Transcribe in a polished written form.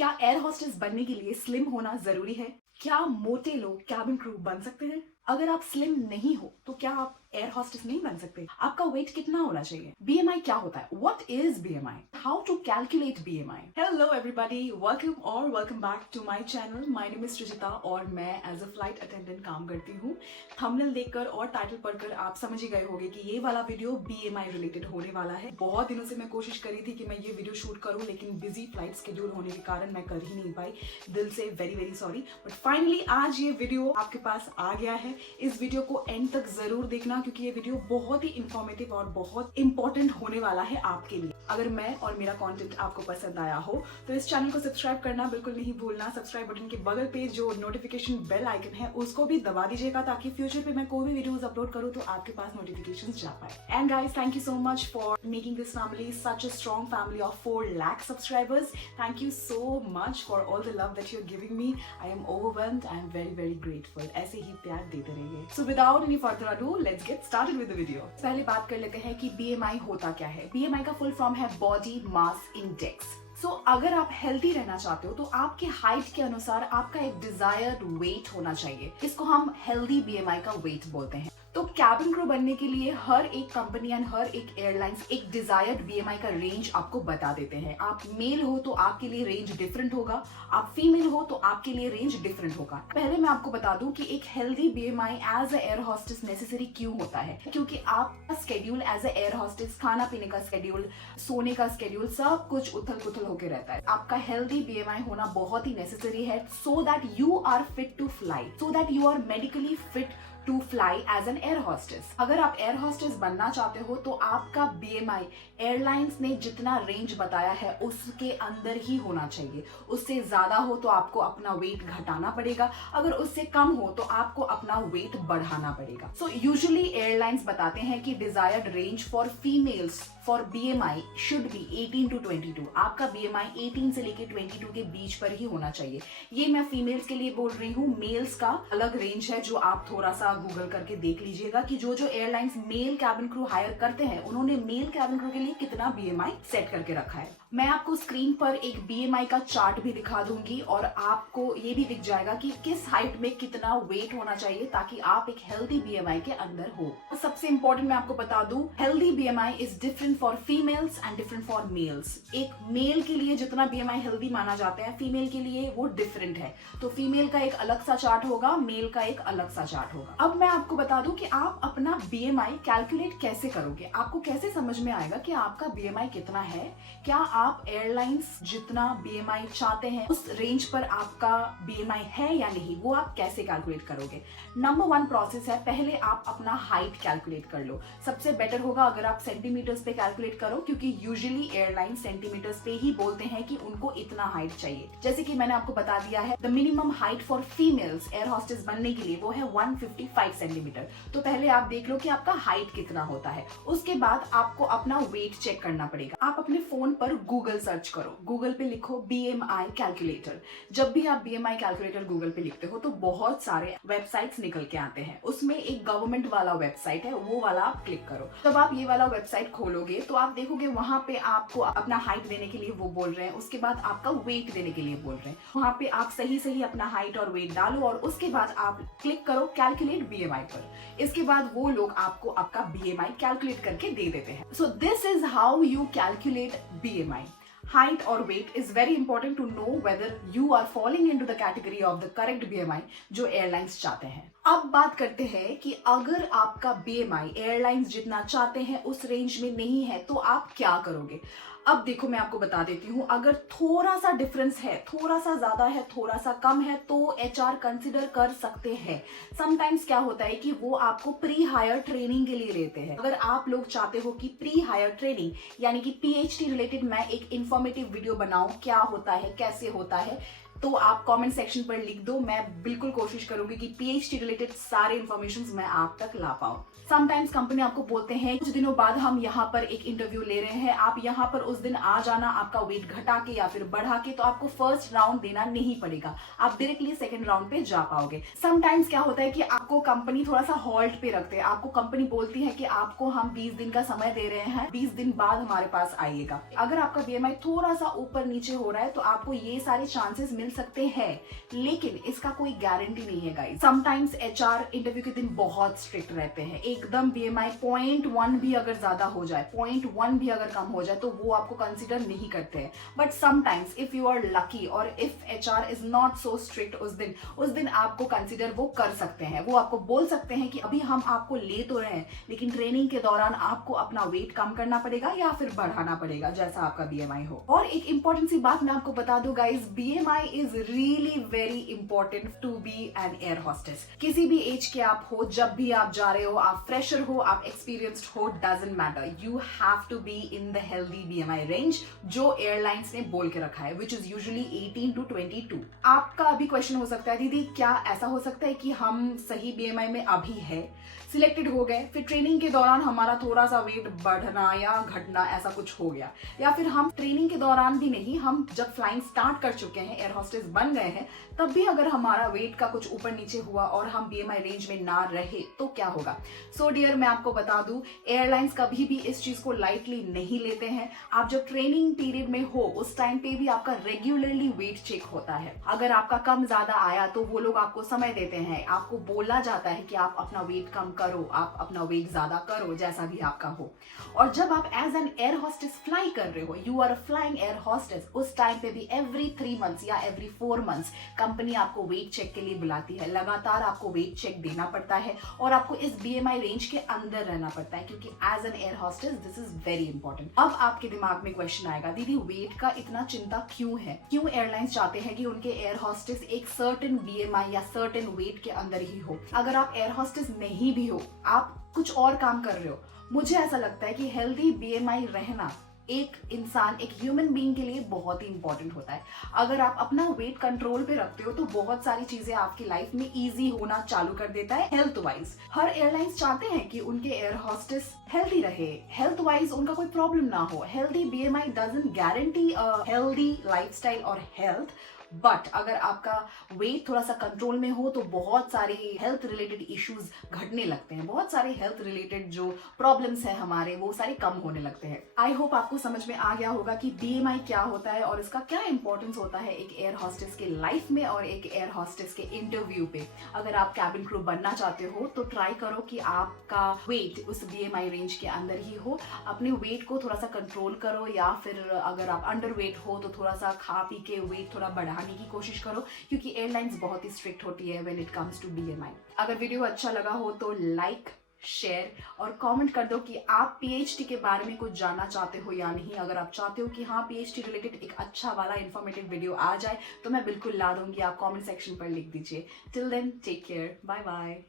क्या air hostess बनने के लिए स्लिम होना जरूरी है? क्या मोटे लोग कैबिन क्रू बन सकते हैं? अगर आप स्लिम नहीं हो तो क्या आप एयर होस्टेस नहीं बन सकते? आपका वेट कितना होना चाहिए? बीएमआई क्या होता है? What is BMI? How to calculate BMI? Hello everybody, welcome back to my channel. My name is Srijita और मैं एज अ फ्लाइट अटेंडेंट काम करती हूँ। थंबनेल देखकर और टाइटल पढ़कर आप समझ ही गए होंगे कि ये वाला वीडियो बीएमआई रिलेटेड होने वाला है। बहुत दिनों से मैं कोशिश करी थी कि मैं ये वीडियो शूट करूँ, लेकिन बिजी फ्लाइट शेड्यूल होने के कारण मैं कर ही नहीं पाई। दिल से very very sorry, but finally आज ये वीडियो आपके पास आ गया है। इस वीडियो को एंड तक जरूर देखना क्योंकि ये वीडियो बहुत ही इंफॉर्मेटिव और बहुत इंपॉर्टेंट होने वाला है आपके लिए। अगर मैं और मेरा कंटेंट आपको पसंद आया हो तो इस चैनल को सब्सक्राइब करना बिल्कुल नहीं भूलना। सब्सक्राइब बटन के बगल पे जो नोटिफिकेशन बेल आइकन है उसको भी दबा दीजिएगा ताकि फ्यूचर पे मैं कोई भी वीडियोस अपलोड करूँ तो आपके पास नोटिफिकेशंस जा पाए। And guys, thank you so much for making this family such a strong family of 4 lakh subscribers. Thank you so much for all the love that you are giving me. I am overwhelmed, I am very very grateful. ऐसे ही प्यार देते रहिए। So without any further ado, let's get started with the video. पहले बात कर लेते हैं कि बीएमआई होता क्या है। बीएमआई का फुल फॉर्म है बॉडी मास इंडेक्स। अगर आप हेल्दी रहना चाहते हो तो आपके हाइट के अनुसार आपका एक डिजायर्ड वेट होना चाहिए। इसको हम हेल्दी बीएमआई का वेट बोलते हैं। तो कैबिन क्रू बनने के लिए हर एक कंपनी एंड हर एक एयरलाइंस एक डिजायर्ड बीएमआई का रेंज आपको बता देते हैं। आप मेल हो तो आपके लिए रेंज डिफरेंट होगा, आप फीमेल हो तो आपके लिए रेंज डिफरेंट होगा। पहले मैं आपको बता दूं कि एक healthy BMI as a air hostess necessary क्यों होता है, क्योंकि आपका schedule as a air hostess, खाना पीने का स्केड्यूल, सोने का स्केड्यूल, सब कुछ उथल पुथल होकर रहता है। आपका हेल्दी बीएमआई होना बहुत ही नेसेसरी है so that you are fit to fly, so that you are medically fit to fly as an air hostess. अगर आप एयर होस्टेस बनना चाहते हो तो आपका बीएमआई एयरलाइंस ने जितना रेंज बताया है उसके अंदर ही होना चाहिए। उससे ज्यादा हो तो आपको अपना वेट घटाना पड़ेगा, अगर उससे कम हो तो आपको अपना वेट बढ़ाना पड़ेगा। सो यूजुअली एयरलाइंस बताते हैं कि desired range for females for BMI should be 18 to 22। आपका बीएमआई 18 से लेके 22 के बीच पर ही होना चाहिए। ये मैं फीमेल्स के लिए बोल रही हूँ। मेल्स का अलग रेंज है जो आप थोड़ा सा गूगल करके देख लीजिएगा कि जो airlines male cabin crew hire करते हैं उन्होंने मेल कैबिन क्रू के लिए कितना बीएमआई सेट करके रखा है। मैं आपको स्क्रीन पर एक बीएमआई का चार्ट भी दिखा दूंगी और आपको ये भी दिख जाएगा कि किस हाइट में कितना वेट होना चाहिए ताकि आप एक हेल्दी बीएमआई के अंदर हो। सबसे इंपॉर्टेंट मैं आपको बता दूं, healthy BMI is different for females and different for mails. एक मेल के लिए जितना बीएमआई हेल्दी माना जाता है, फीमेल के लिए वो डिफरेंट है। तो फीमेल का एक अलग सा चार्ट होगा, मेल का एक अलग सा चार्ट होगा। अब मैं आपको बता दूं कि आप अपना बीएमआई कैलकुलेट कैसे करोगे। आपको कैसे समझ में आएगा कि आपका बीएमआई कितना है? क्या आप एयरलाइंस जितना बीएमआई चाहते हैं उस रेंज पर आपका बीएमआई है या नहीं, वो आप कैसे कैलकुलेट करोगे? नंबर 1 प्रोसेस है, पहले आप अपना हाइट कैलकुलेट कर लो। सबसे बेटर होगा अगर आप सेंटीमीटर्स पे कैलकुलेट करो, क्योंकि यूजुअली एयरलाइन सेंटीमीटर्स पे ही बोलते हैं कि उनको इतना हाइट चाहिए। जैसे कि मैंने आपको बता दिया है, the minimum height for females air hostess बनने के लिए वो है 155 सेंटीमीटर। तो पहले आप देख लो कि आपका हाइट कितना होता है। उसके बाद आपको अपना वेट चेक करना पड़ेगा। आप अपने फोन पर गूगल सर्च करो, गूगल पे लिखो बीएमआई कैलकुलेटर। जब भी आप बीएमआई कैलकुलेटर गूगल पे लिखते हो तो बहुत सारे वेबसाइट्स निकल के आते हैं। उसमें एक गवर्नमेंट वाला वेबसाइट है, वो वाला आप क्लिक करो। जब आप ये वाला वेबसाइट खोलोगे तो आप देखोगे वहां पे आपको अपना हाइट देने के लिए वो बोल रहे हैं, उसके बाद आपका वेट देने के लिए बोल रहे हैं। वहां पे आप सही सही अपना हाइट और वेट डालो और उसके बाद आप क्लिक करो कैलकुलेट बीएमआई पर। इसके बाद वो लोग आपको आपका बीएमआई कैलकुलेट करके दे देते हैं। So this is how you calculate BMI. Height or weight is very important to know whether you are falling into the category of the correct BMI जो एयरलाइंस चाहते हैं। अब बात करते हैं कि अगर आपका BMI एयरलाइंस जितना चाहते हैं उस रेंज में नहीं है तो आप क्या करोगे। अब देखो, मैं आपको बता देती हूँ, अगर थोड़ा सा डिफरेंस है, थोड़ा सा ज्यादा है, थोड़ा सा कम है तो HR कंसिडर कर सकते हैं। समटाइम्स क्या होता है कि वो आपको प्री हायर ट्रेनिंग के लिए लेते हैं। अगर आप लोग चाहते हो कि प्री हायर ट्रेनिंग यानी कि PhD रिलेटेड मैं एक इंफॉर्मेटिव वीडियो बनाऊं, क्या होता है, कैसे होता है, तो आप कमेंट सेक्शन पर लिख दो, मैं बिल्कुल कोशिश करूंगी कि पीएचडी रिलेटेड सारे इन्फॉर्मेशन मैं आप तक ला पाऊं। समटाइम्स कंपनी आपको बोलते हैं कुछ दिनों बाद हम यहाँ पर एक इंटरव्यू ले रहे हैं, आप यहाँ पर उस दिन आ जाना, आपका वेट घटा के या फिर बढ़ा के, तो आपको फर्स्ट राउंड देना नहीं पड़ेगा, आप डायरेक्टली सेकंड राउंड पे जा पाओगे। समटाइम्स क्या होता है कि आपको कंपनी थोड़ा सा हॉल्ट पे रखते हैं, आपको कंपनी बोलती है कि आपको हम 20 दिन का समय दे रहे हैं, 20 दिन बाद हमारे पास आइएगा। अगर आपका बीएमआई थोड़ा सा ऊपर नीचे हो रहा है तो आपको ये सारे चांसेस मिल सकते हैं, लेकिन इसका कोई गारंटी नहीं है गाइस। समटाइम्स एचआर इंटरव्यू के दिन बहुत स्ट्रिक्ट रहते हैं, एकदम बीएमआई 0.1 भी अगर ज्यादा हो जाए, 0.1 भी अगर कम हो जाए तो वो आपको कंसीडर नहीं करते हैं। But sometimes if you are lucky और if HR is not so strict, उस दिन आपको कंसीडर वो कर सकते हैं। वो आपको बोल सकते हैं कि अभी हम आपको ले तो रहे हैं, लेकिन ट्रेनिंग के दौरान आपको अपना वेट कम करना पड़ेगा या फिर बढ़ाना पड़ेगा, जैसा आपका बीएमआई हो। और एक इंपॉर्टेंट सी बात मैं आपको बता दूं guys, BMI is really very important to be an air hostess. किसी भी एज के आप हो, जब भी आप जा रहे हो, आप फ्रेशर हो, आप एक्सपीरियंस्ड हो, doesn't matter, you have to be in the healthy BMI range जो एयरलाइंस ने बोल के रखा है, विच इज यूजुअली 18 to 22। आपका अभी क्वेश्चन हो सकता है, दीदी क्या ऐसा हो सकता है कि हम सही बीएमआई में अभी है, सिलेक्टेड हो गए, फिर ट्रेनिंग के दौरान हमारा थोड़ा सा वेट बढ़ना या घटना ऐसा कुछ हो गया, या फिर हम ट्रेनिंग के दौरान भी नहीं, हम जब फ्लाइंग स्टार्ट कर चुके हैं, एयर हॉस्टेस बन गए हैं, तब भी अगर हमारा वेट का कुछ ऊपर नीचे हुआ और हम बीएमआई रेंज में ना रहे तो क्या होगा? सो डियर, मैं आपको बता दूं, एयरलाइंस कभी भी इस चीज को लाइटली नहीं लेते हैं। आप जब ट्रेनिंग पीरियड में हो उस टाइम पे भी आपका रेगुलरली वेट चेक होता है। अगर आपका कम ज्यादा आया तो वो लोग आपको समय देते हैं, आपको बोला जाता है कि आप अपना वेट कम करो, आप अपना वेट ज्यादा करो, जैसा भी आपका हो। और जब आप as an air hostess fly कर रहे हो, you are a flying air hostess, उस टाइम पे भी एवरी 3 months या एवरी 4 months कंपनी आपको वेट चेक के लिए बुलाती है। लगातार आपको वेट चेक देना पड़ता है और आपको इस बीएमआई रेंज के अंदर रहना पड़ता है, क्योंकि as an air hostess this is very important. अब आपके दिमाग में क्वेश्चन आएगा, दीदी वेट का इतना चिंता क्यों है? क्यों एयरलाइंस चाहते हैं कि उनके एयर हॉस्टेस एक सर्टेन बीएमआई या सर्टेन वेट के अंदर ही हो? अगर आप एयर हॉस्टेस नहीं भी हो, आप कुछ और काम कर रहे हो, मुझे ऐसा लगता है कि हेल्दी बीएमआई रहना एक इंसान, एक ह्यूमन बीइंग के लिए बहुत ही इंपॉर्टेंट होता है। अगर आप अपना वेट कंट्रोल पे रखते हो तो बहुत सारी चीजें आपकी लाइफ में इजी होना चालू कर देता है हेल्थ वाइज। हर एयरलाइंस चाहते हैं कि उनके एयर हॉस्टेस हेल्दी रहे, हेल्थ वाइज उनका कोई प्रॉब्लम ना हो। Healthy BMI doesn't guarantee a healthy lifestyle और हेल्थ, बट अगर आपका वेट थोड़ा सा कंट्रोल में हो तो बहुत सारे हेल्थ रिलेटेड इश्यूज घटने लगते हैं, बहुत सारे हेल्थ रिलेटेड जो प्रॉब्लम्स है हमारे, वो सारे कम होने लगते हैं। आई होप आपको समझ में आ गया होगा कि बीएमआई क्या होता है और इसका क्या इंपॉर्टेंस होता है एक एयर हॉस्टेस के लाइफ में और एक एयर हॉस्टेस के इंटरव्यू पे। अगर आप कैबिन क्रू बनना चाहते हो तो ट्राई करो कि आपका वेट उस बीएमआई रेंज के अंदर ही हो। अपने वेट को थोड़ा सा कंट्रोल करो, या फिर अगर आप अंडर वेट हो तो थोड़ा सा खा पी के वेट थोड़ा बढ़ाने की कोशिश करो, क्योंकि एयरलाइंस बहुत ही स्ट्रिक्ट होती है when it comes to BMI. अगर वीडियो अच्छा लगा हो तो लाइक, शेयर और कमेंट कर दो कि आप पीएचडी के बारे में कुछ जानना चाहते हो या नहीं। अगर आप चाहते हो कि हाँ पीएचडी रिलेटेड एक अच्छा वाला इंफॉर्मेटिव वीडियो आ जाए तो मैं बिल्कुल ला दूंगी, आप कमेंट सेक्शन पर लिख दीजिए। Till then take care, bye bye.